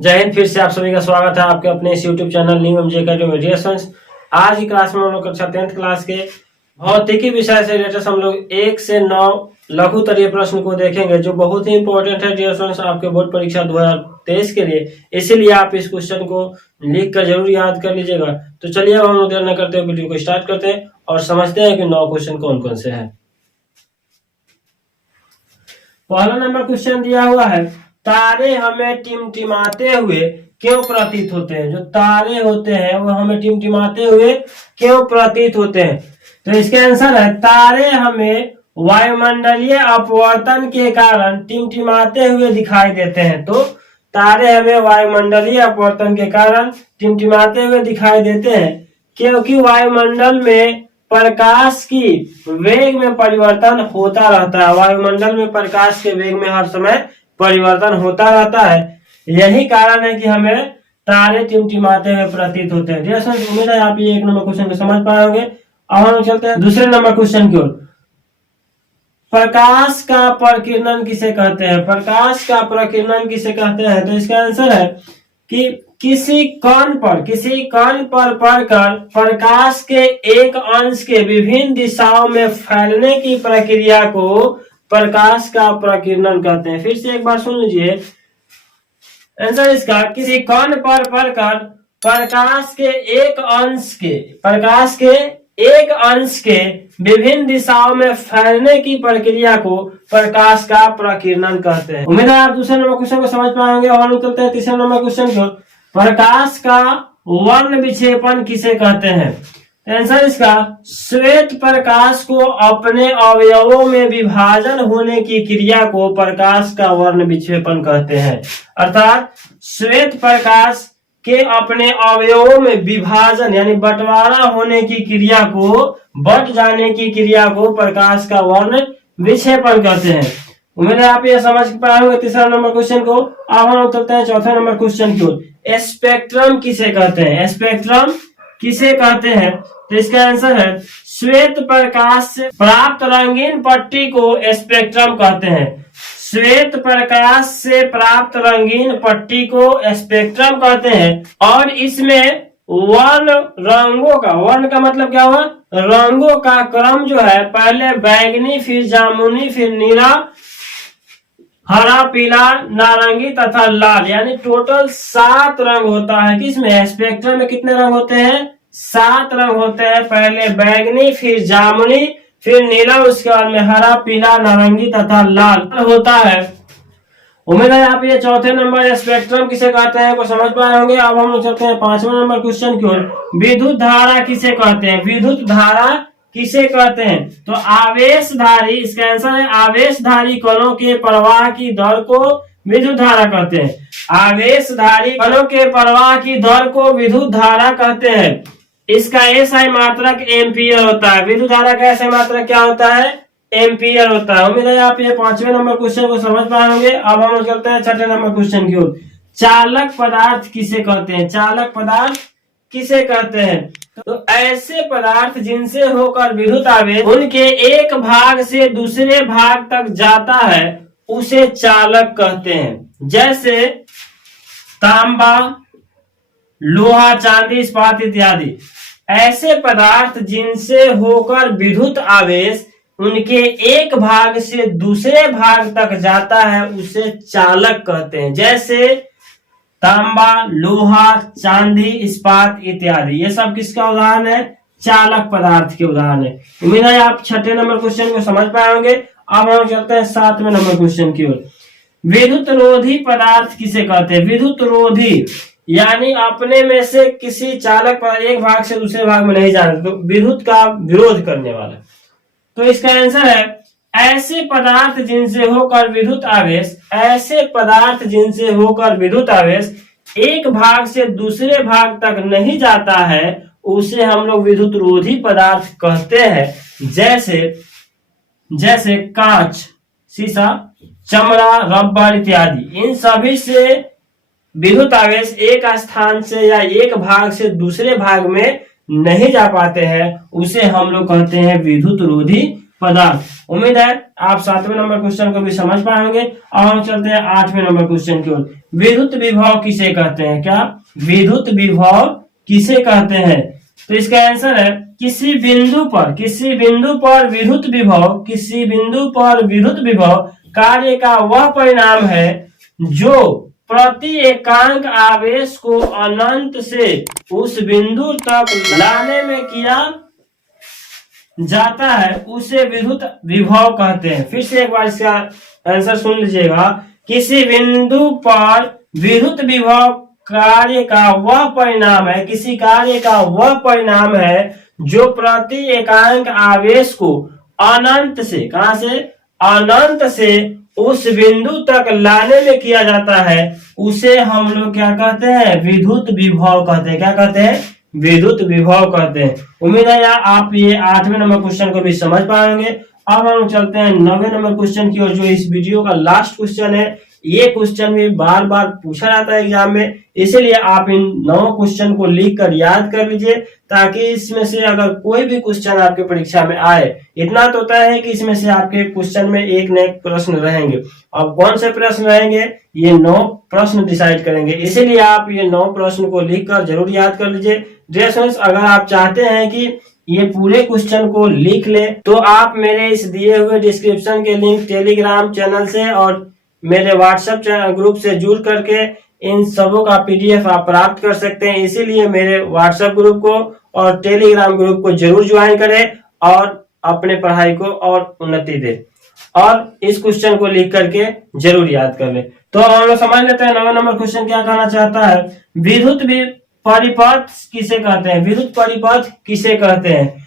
जय हिंद। फिर से आप सभी का स्वागत है आपके अपने इस YouTube channel new MJ academy dear students. आज की क्लास में हम लोग कक्षा 10th क्लास के भौतिकी विषय से रिलेटेड हम लोग 1 से 9 लघु उत्तरीय प्रश्न को देखेंगे, जो बहुत ही इंपॉर्टेंट है डियर स्टूडेंट्स आपके बोर्ड परीक्षा 2023 के लिए। इसीलिए आप इस क्वेश्चन को लिख कर जरूर याद कर लीजिएगा। तो चलिए अब हम लोग देर न करते हुए वीडियो को स्टार्ट करते हैं और समझते हैं कि 9 क्वेश्चन कौन कौन से हैं। पहला नंबर क्वेश्चन दिया हुआ है, तारे हमें टिमटिमाते हुए क्यों प्रतीत होते हैं। जो तारे होते हैं वो हमें टिमटिमाते हुए क्यों प्रतीत होते हैं। तो इसका आंसर है, तारे हमें वायुमंडलीय अपवर्तन के कारण टिमटिमाते हुए दिखाई देते हैं। तो तारे हमें वायुमंडलीय अपवर्तन के कारण टिमटिमाते हुए दिखाई देते हैं, क्योंकि वायुमंडल में प्रकाश की वेग में परिवर्तन होता रहता है। वायुमंडल में प्रकाश के वेग में हर समय परिवर्तन होता रहता है। यही कारण है कि हमें तारे टिमटिमाते हुए प्रतीत होते हैं। उम्मीद है आप ये 1 नंबर क्वेश्चन को समझ पाए होंगे। अब हम चलते हैं दूसरे नंबर क्वेश्चन की ओर। प्रकाश का प्रकीर्णन किसे कहते हैं। प्रकाश का प्रकीर्णन किसे कहते हैं। तो इसका आंसर है कि किसी कण पर पड़कर प्रकाश के एक अंश के विभिन्न दिशाओं में फैलने की प्रक्रिया को प्रकाश का प्रकीर्णन कहते हैं। फिर से एक बार सुन लीजिए आंसर इसका, किसी कण पर पड़कर प्रकाश के एक अंश के विभिन्न दिशाओं में फैलने की प्रक्रिया को प्रकाश का प्रकीर्णन कहते हैं। उम्मीद है आप दूसरे नंबर क्वेश्चन को समझ पाएंगे। और हम चलते हैं तीसरे नंबर क्वेश्चन को। प्रकाश का वर्ण विक्षेपण किसे कहते हैं। आंसर इसका, श्वेत प्रकाश को अपने अवयवों में विभाजन होने की क्रिया को प्रकाश का वर्ण विक्षेपण कहते हैं। अर्थात श्वेत प्रकाश के अपने अवयवों में विभाजन यानी बंटवारा होने की क्रिया को, बट जाने की क्रिया को प्रकाश का वर्ण विक्षेपण कहते हैं। उम्मीद है आप ये समझ पाए होंगे तीसरा नंबर क्वेश्चन को। अब हम चलते हैं चौथे नंबर क्वेश्चन की ओर। स्पेक्ट्रम किसे कहते हैं। स्पेक्ट्रम किसे कहते हैं। तो इसका आंसर है, श्वेत प्रकाश से प्राप्त रंगीन पट्टी को स्पेक्ट्रम कहते हैं। श्वेत प्रकाश से प्राप्त रंगीन पट्टी को स्पेक्ट्रम कहते हैं। और इसमें वर्ण का मतलब क्या हुआ, रंगों का क्रम जो है, पहले बैगनी, फिर जामुनी, फिर नीला, हरा, पीला, नारंगी तथा लाल, यानी टोटल 7 रंग होता है। किसमें, स्पेक्ट्रम में कितने रंग होते हैं, 7 रंग होते हैं। पहले बैगनी, फिर जामुनी, फिर नीला, उसके बाद में हरा, पीला, नारंगी तथा लाल होता है। उम्मीद है आप ये चौथे नंबर स्पेक्ट्रम किसे कहते हैं को समझ पाए होंगे। अब हम लोग चलते हैं 5वां नंबर क्वेश्चन की ओर। विद्युत धारा किसे कहते हैं। विद्युत धारा किसे कहते हैं। तो आवेशधारी, इसका आंसर है, आवेशधारी कणों के प्रवाह की दर को विद्युत धारा कहते हैं। आवेशधारी कणों के प्रवाह की दर को विद्युत धारा कहते हैं। इसका एसआई मात्रक एम्पियर होता है। विद्युत धारा का एसआई मात्रक क्या होता है, एम्पियर होता है। उम्मीद है आप ये 5वें नंबर क्वेश्चन को समझ पाए होंगे। अब हम चलते हैं 6ठे नंबर क्वेश्चन की ओर। चालक पदार्थ किसे कहते हैं। चालक पदार्थ किसे कहते हैं। तो ऐसे पदार्थ जिनसे होकर विद्युत आवेश उनके एक भाग से दूसरे भाग तक जाता है उसे चालक कहते हैं। जैसे तांबा, लोहा, चांदी, इस्पात इत्यादि। ऐसे पदार्थ जिनसे होकर विद्युत आवेश उनके एक भाग से दूसरे भाग तक जाता है उसे चालक कहते हैं। जैसे तांबा, लोहा, चांदी, इस्पात इत्यादि, ये सब किसका उदाहरण है, चालक पदार्थ के उदाहरण है। उम्मीद है आप 6ठे नंबर क्वेश्चन को समझ पाए होंगे। अब हम चलते हैं 7वें नंबर क्वेश्चन की ओर। विद्युत रोधी पदार्थ किसे कहते हैं। विद्युत रोधी यानी अपने में से किसी चालक पदार्थ एक भाग से दूसरे भाग में नहीं जाना, तो विद्युत का विरोध करने वाला। तो इसका आंसर है, ऐसे पदार्थ जिनसे होकर विद्युत आवेश एक भाग से दूसरे भाग तक नहीं जाता है उसे हम लोग विद्युत रोधी पदार्थ कहते हैं। जैसे कांच, शीशा, चमड़ा, रबर इत्यादि। इन सभी से विद्युत आवेश एक स्थान से या एक भाग से दूसरे भाग में नहीं जा पाते हैं उसे हम लोग कहते हैं विद्युत रोधी पदार्थ। उम्मीद है आप 7वें नंबर क्वेश्चन को भी समझ पाएंगे। और हम चलते हैं 8वें नंबर क्वेश्चन की ओर। विद्युत विभव किसे कहते हैं? क्या विद्युत विभव किसे कहते हैं? तो इसका आंसर है किसी बिंदु पर विद्युत विभव कार्य का वह परिणाम है जो प्रति एकांक आवेश को अनंत से उस बिंदु तक लाने में किया जाता है, उसे विद्युत विभव कहते हैं। फिर से एक बार इसका आंसर सुन लीजिएगा। किसी बिंदु पर विद्युत विभव कार्य का वह परिणाम है, किसी कार्य का वह परिणाम है जो प्रति एकांक आवेश को अनंत से, कहां से? अनंत से उस बिंदु तक लाने में किया जाता है, उसे हम लोग क्या कहते हैं? विद्युत विभव कहते हैं। क्या कहते हैं? विद्युत विभव कहते हैं। उम्मीद है यार आप ये 8वें नंबर क्वेश्चन को भी समझ पाएंगे। अब हम चलते हैं 9वें नंबर क्वेश्चन की ओर, जो इस वीडियो का लास्ट क्वेश्चन है। ये क्वेश्चन भी बार बार पूछा जाता है एग्जाम में, इसीलिए आप इन 9 क्वेश्चन को लिख कर याद कर लीजिए, ताकि इसमें से अगर कोई भी क्वेश्चन आपके परीक्षा में आए, इतना तो तय है कि इसमें से आपके क्वेश्चन में एक न एक प्रश्न रहेंगे। अब कौन से प्रश्न रहेंगे, ये 9 प्रश्न डिसाइड करेंगे, इसीलिए आप ये 9 प्रश्न को लिख कर जरूर याद कर लीजिए। डियर स्टूडेंट्स, अगर आप चाहते हैं कि ये पूरे क्वेश्चन को लिख ले, तो आप मेरे इस दिए हुए डिस्क्रिप्शन के लिंक टेलीग्राम चैनल से और मेरे व्हाट्सएप ग्रुप से जुड़ करके इन सबों का PDF आप प्राप्त कर सकते हैं। इसीलिए मेरे व्हाट्सएप ग्रुप को और टेलीग्राम ग्रुप को जरूर ज्वाइन करें और अपने पढ़ाई को और उन्नति दें, और इस क्वेश्चन को लिख करके जरूर याद कर लें। तो हम लोग समझ लेते हैं 9वें नंबर क्वेश्चन क्या कहना चाहता है। विद्युत परिपथ किसे कहते हैं? विद्युत परिपथ किसे कहते हैं?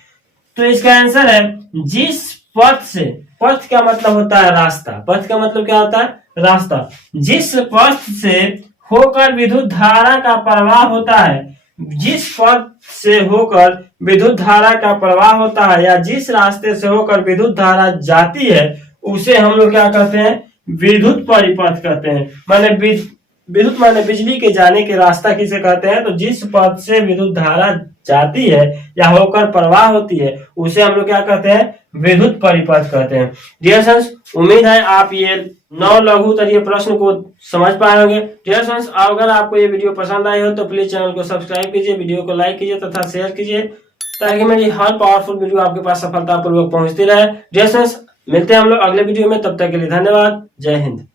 तो इसका आंसर है जिस पथ से, पथ का मतलब होता है रास्ता, पथ का मतलब क्या होता है? रास्ता। जिस पथ से होकर विद्युत धारा का प्रवाह होता है, जिस पथ से होकर विद्युत धारा का प्रवाह होता है या जिस रास्ते से होकर विद्युत धारा जाती है, उसे हम लोग क्या कहते हैं? विद्युत परिपथ कहते हैं। माने विद्युत माने बिजली के जाने के रास्ता किसे कहते हैं? तो जिस पथ से विद्युत धारा जाती है या होकर प्रवाह होती है, उसे हम लोग क्या कहते हैं? विद्युत परिपथ कहते हैं। डियर स्टूडेंट्स, उम्मीद है आप ये 9 लघुत्तरीय प्रश्न को समझ पाएंगे। डियर स्टूडेंट्स, अगर आपको ये वीडियो पसंद आई हो तो प्लीज चैनल को सब्सक्राइब कीजिए, वीडियो को लाइक कीजिए तथा शेयर कीजिए, ताकि मेरी हर पावरफुल वीडियो आपके पास सफलतापूर्वक पहुंचती रहे। डियर स्टूडेंट्स, मिलते हैं हम लोग अगले वीडियो में, तब तक के लिए धन्यवाद। जय हिंद।